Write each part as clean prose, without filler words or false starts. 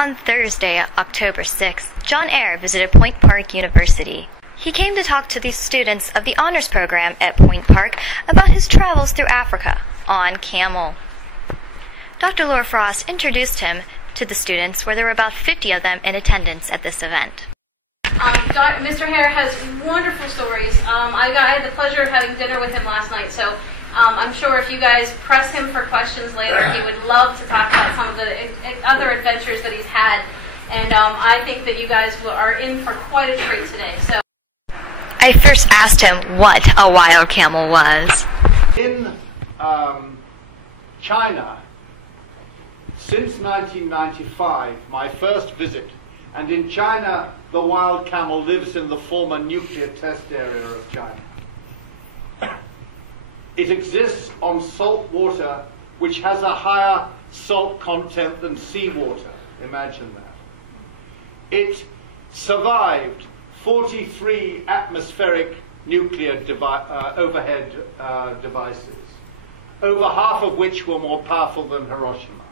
On Thursday, October 6th, John Hare visited Point Park University. He came to talk to the students of the honors program at Point Park about his travels through Africa on camel. Dr. Laura Frost introduced him to the students, where there were about 50 of them in attendance at this event. Mr. Hare has wonderful stories. I had the pleasure of having dinner with him last night, so I'm sure if you guys press him for questions later, he would love to talk about some of the other adventures that he's had. And I think that you guys are in for quite a treat today. So, I first asked him what a wild camel was. In China, since 1995, my first visit, and in China, the wild camel lives in the former nuclear test area of China. It exists on salt water, which has a higher salt content than seawater. Imagine that. It survived 43 atmospheric nuclear overhead devices, over half of which were more powerful than Hiroshima.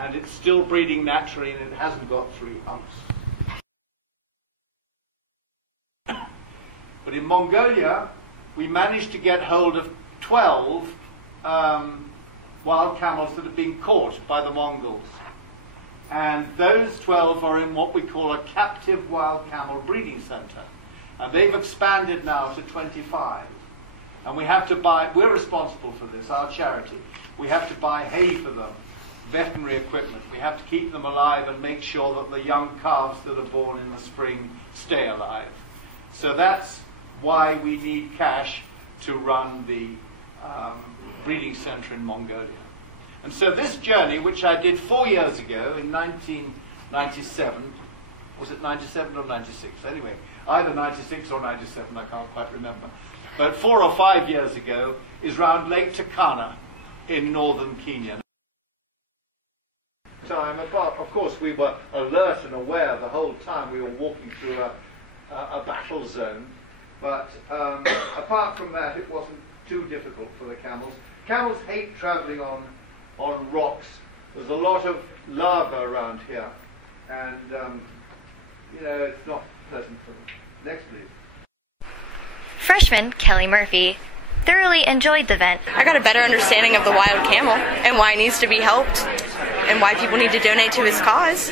And it's still breeding naturally, and it hasn't got 3 humps. But in Mongolia, we managed to get hold of 12 wild camels that have been caught by the Mongols. And those 12 are in what we call a captive wild camel breeding center. And they've expanded now to 25. And we have to buy, we're responsible for this, our charity. We have to buy hay for them, veterinary equipment. We have to keep them alive and make sure that the young calves that are born in the spring stay alive. So that's why we need cash to run the breeding center in Mongolia. And so this journey, which I did 4 years ago in 1997, was it 97 or 96? Anyway, either 96 or 97, I can't quite remember. But 4 or 5 years ago is round Lake Turkana in northern Kenya. Of course, we were alert and aware the whole time we were walking through a battle zone. But apart from that, it wasn't too difficult for the camels. Camels hate traveling on rocks. There's a lot of lava around here, and it's not pleasant for them. Next, please. Freshman Kelly Murphy thoroughly enjoyed the event. I got a better understanding of the wild camel and why it needs to be helped and why people need to donate to his cause.